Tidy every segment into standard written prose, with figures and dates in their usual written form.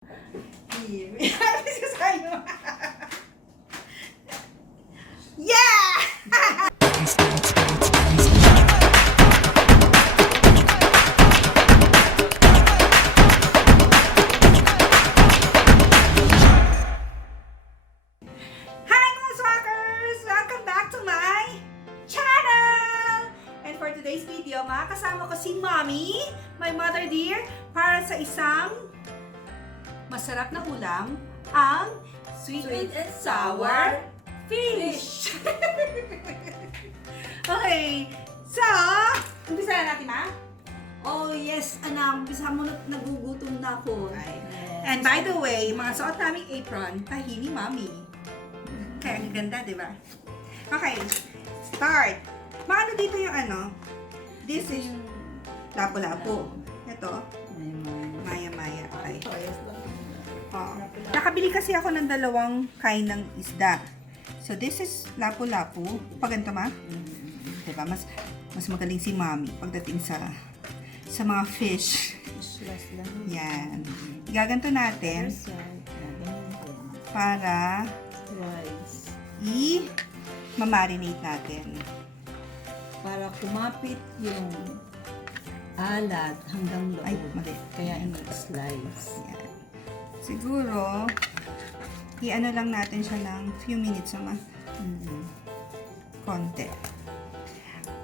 Yeah! Hi mga swackers! Welcome back to my channel! And for today's video, makakasama ko si Mommy, my mother dear, para sa isang masarap na ulam, ang sweet and sour fish! Okay, so, umpisa na natin, Ma? Oh yes, anak, umpisa mo na, nagugutom na ako. Yes. And by the way, mga suot naming apron, tahi ni Mommy. Kaya ang ganda, di ba? Okay, start. Maano dito yung ano? This is lapo-lapo. Ito, maya-maya. Okay. Oh. Nakabili kasi ako ng dalawang kind ng isda. So this is lapo-lapo. Pag ganito, Ma? Diba? Mas magaling si Mommy pagdating sa mga fish. Yan. Igaganto natin para i-marinate natin. Para kumapit yung alat hanggang loob. Ay, mali. Kaya ini-slice. Yan. Siguro, i-ano lang natin siya ng few minutes naman. Konti.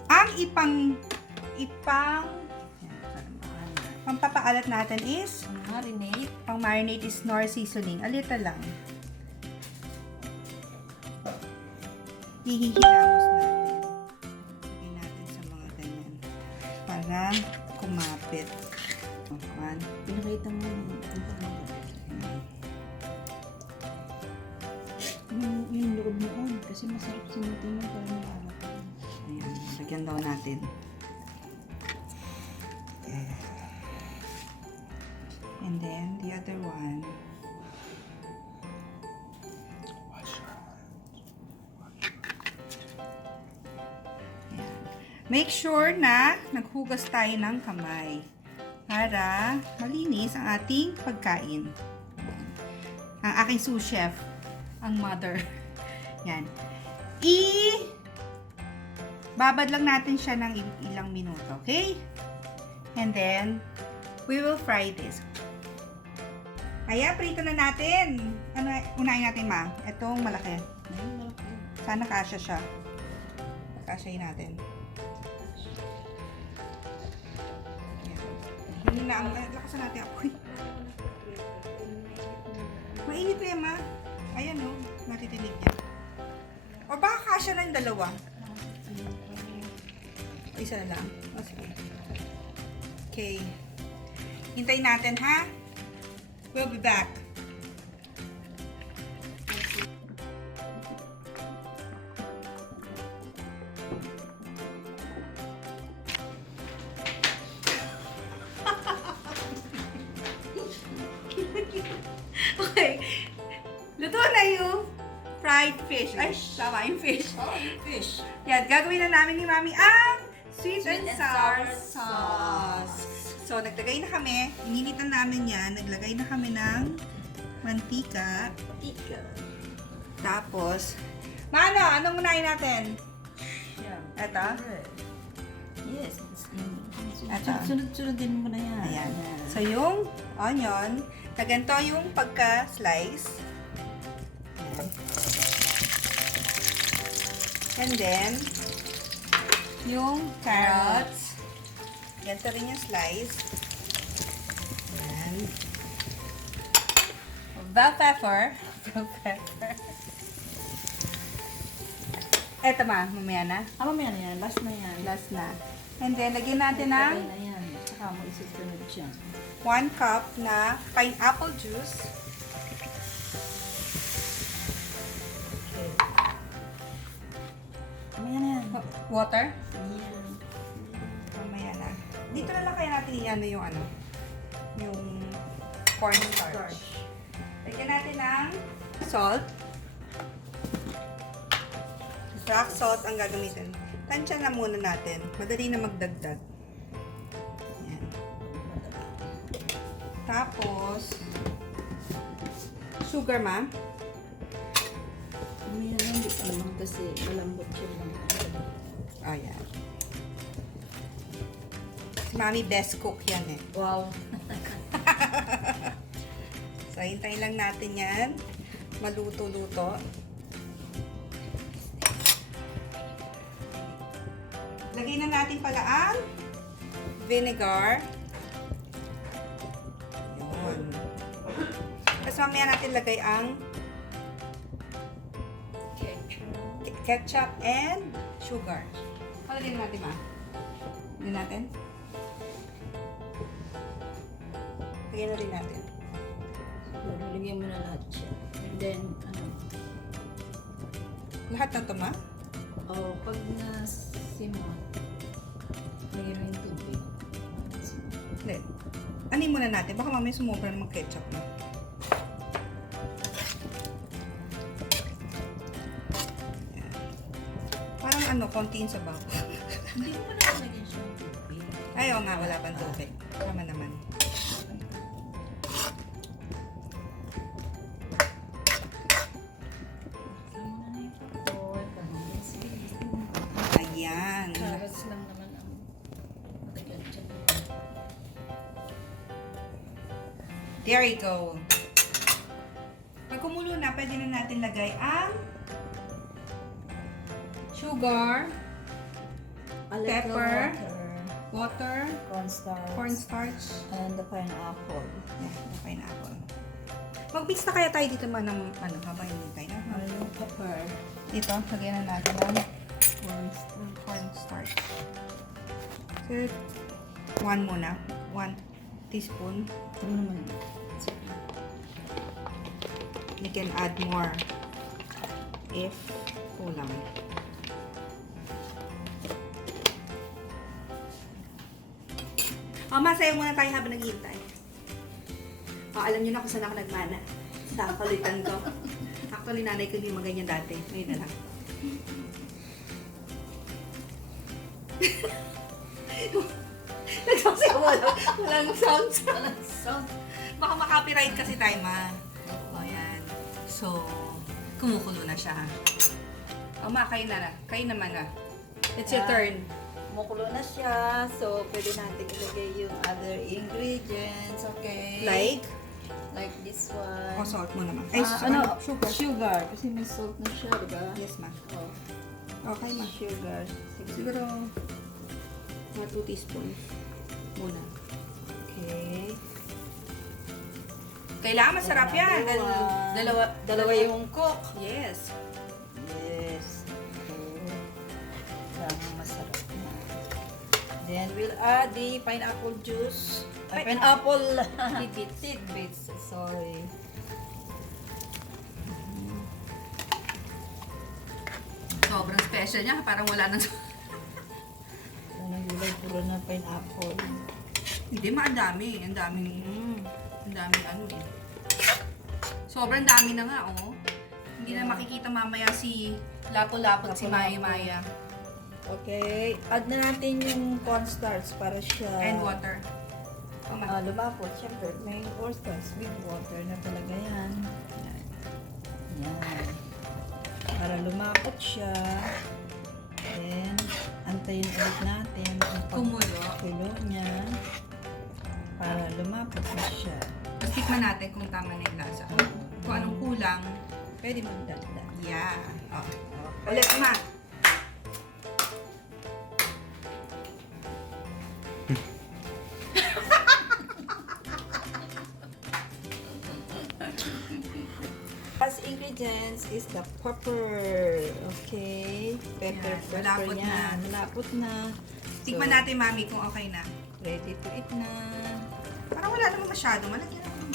Ang pampapaalat natin is, pang-marinate is Knorr Seasoning. A little lang. Hihihilamos natin. Lagyan natin sa mga ganyan. Para kumapit. One. Pinakita mo yung loob noon. Kasi masarap sinutin mo para maarap. Ayan. Lagyan daw natin. Okay. And then, the other one. Ayan. Make sure na naghugas tayo ng kamay para malinis ang ating pagkain. Ang aking sous chef, ang mother. Yan. Babad lang natin siya ng ilang minuto, okay? And then, we will fry this. Kaya, prito na natin. Ano, unahin natin, Ma? Itong malaki. Sana kasya siya. Kasyahin natin. Yan. Yun na, lakasan natin apoy. Mainit pa yan, Ma. Ayan, no. Natitinig niya. O baka kasya na yung dalawa. O, isa na lang. O, sige. Okay. Hintayin natin, ha? We'll be back. Okay. Luto na yung fried fish. Ay, tama yung fish. Oh, yung fish. Yan, gagawin na namin ni Mami ang sweet and sour sauce. So, naglagay na kami. Ininitan namin yan. Naglagay na kami ng mantika. Tapos, Mano, anong unahin natin? Ito? Yes. Ito. Sunod-sunodin mo na yan. Ayan. So, yung onion, na ganito yung pagka-slice. And then, yung carrots. Ganito rin yung slice. And bell pepper. Eto, Ma, mamaya na. Mamaya na yan. Last na yan. Last na. And then, lagyan natin ng Lagay na yan. Saka mo isusunod siya. 1 cup na pineapple juice. Mamaya na yan. Water. Ayan. Mamaya na. Dito na lang kaya natin i-ano yung ano, yung cornstarch. Lagyan natin ng salt. Rock salt ang gagamitin. Tansya na muna natin. Madali na magdagdag. Yan. Tapos, sugar, ma. May lang, hindi pa naman kasi malambot siya lang. Ayan. Si Mami best cook yan eh. Wow. So, hintayin lang natin yan. Maluto-luto. Lagay na natin pala ang vinegar. Yun. Tapos mamaya natin lagay ang ketchup and sugar. Palagay na natin, ma. Lagyan natin. Lagyan na rin natin. Lagyan mo na lahat siya. And then, ano? Lahat na ito, ma? Oh, pag na-simmer, lagyan mo yung tubig. Hindi. Anin muna natin. Baka mamaya sumobra ng ketchup na. Yan. Parang ano, konti yung sabaw. Hindi mo na lagyan siya ng tubig. Ay, oo nga, wala pang tubig. Tama naman. Ayan. Carrots lang naman ang matagal dyan. There you go. Pag kumulo na, pwede na natin lagay ang sugar, A little Pepper. water, water, cornstarch, and the pineapple. yeah, the pineapple. Mag-mix na kaya tayo dito man ng ano, habang hinintay na. Yung pepper. Dito, lagyan na natin ng Cornstarch. cornstarch. So, 1 muna. 1 teaspoon. Ito naman. You can add more if kulang. Masayaw muna tayo habang naghihintay. Alam niyo na kung saan ako nagmana. Sa kalutan ko. Actually, nanay ko hindi maganyan dati. Ngayon na lang. Nagsasayaw wala. Walang sound. Walang sound. Baka makapiright kasi tayo, ma. O, yan. So, kumukulo na siya. O, ma, kayo na. Kayo naman na. It's your turn. Kumukulo na siya. So, pwede natin ilagay yung other ingredients. Okay? Like this one. O, salt mo naman. Ay, sugar. Sugar. Kasi may salt na siya, diba? Yes, ma. Oh. Okay, ma. Sugar. Siguro, mga 2 teaspoons muna. Okay. Kailangan masarap yan. Dalawa yung cook. Yes. Yes. Okay. Kailangan masarap na. Then, we'll add the pineapple juice. Pineapple Tidbits. tidbits. Sorry. Sobrang special niya. Parang wala nang... Ang gulay, puro na pineapple. Hindi, ma, ang dami. Ang daming ano eh. Sobrang dami na nga, oh. Hindi na makikita mamaya si Lapo-Lapo at si Maya-Maya. Okay. Add na natin yung cornstarch para siya... And water. Oh, ma. Lumapot. Siyempre, may cornstarch with water na talaga yan. Yan. Para lumapot siya. Then, antayin ulit natin ang Kumulo. pagkulo niya. Para lumapot na siya. Tapos tikman natin kung tama na yung lasa. Kung anong kulang. Pwede mo dagdag. Yeah. Oh. Okay. Ulit, ma. As ingredients is the pepper. Okay. Pepper, Yan, pepper malapot niya. na. Malapot na. Tikman So, natin, mami, kung okay na. ready to eat na. Parang wala naman masyado. Malagyan naman.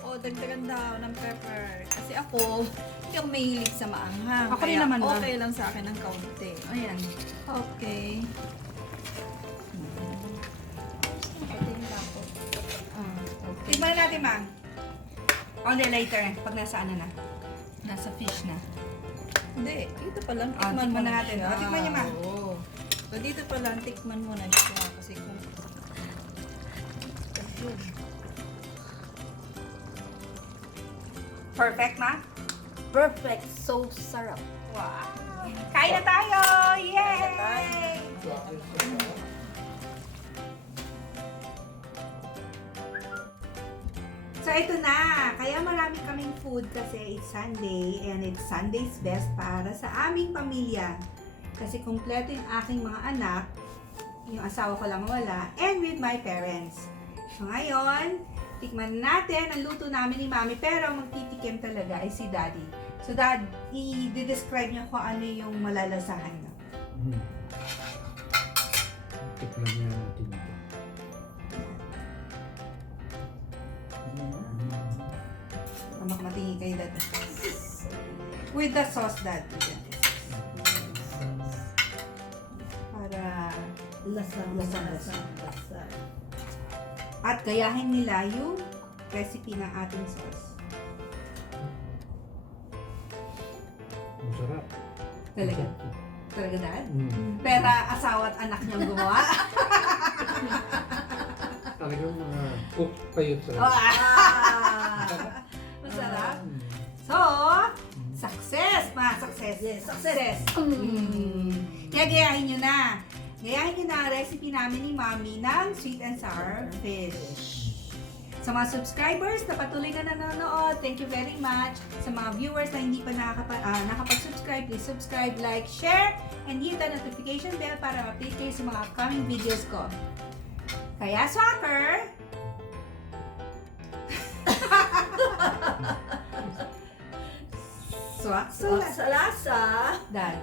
O, dagdagan daw ng pepper. Kasi ako, hindi ako mahilig sa maanghang. Ako rin Kaya naman, ma'am. okay lang sa akin ng kaunti. Ayan. Okay. Okay. Tikman na natin, ma. Only later, pag nasa ano na. Nasa fish na. Hindi, dito pa lang. Ah, tikman na natin. siya. Ah, tikman niyo, ma. Oo. So, dito pa lang, tikman mo na siya. Kasi kung... Ayun. Perfect, ma? Perfect. So sarap. Wow. Kain na tayo! Yay! Kain So, ito na. Kaya marami kaming food kasi it's Sunday and it's Sunday's best para sa aming pamilya. Kasi kumpleto yung aking mga anak, yung asawa ko lang wala, and with my parents. So, ngayon, tikman natin ang luto namin ni Mami, pero magtitikim talaga ay si Daddy. So, Dad, i-describe niyo kung ano yung malalasahan niyo. Tikman niya natin ito. Matingin kayo, Dad. With the sauce, Dad. Para Lasa. at gayahin nila yung recipe ng ating sauce. Masarap. Talaga? Talaga, Dad? Pero Pero asawa at anak niyang gumawa. talagang mga cook pa yun sa Masarap. So, success! Success! Yes, Success! Kaya gayahin nyo na. Gayahin nyo na ang recipe namin ni Mami ng sweet and sour fish. Sa mga subscribers na patuloy na nanonood, thank you very much. Sa mga viewers na hindi pa nakapag-subscribe, please subscribe, like, share, and hit the notification bell para ma-update kayo sa mga upcoming videos ko. Kaya, Swacker! Swak Sa lasa. Dad.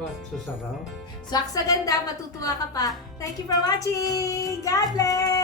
sa sarap. Swak sa ganda, matutuwa ka pa. Thank you for watching! God bless!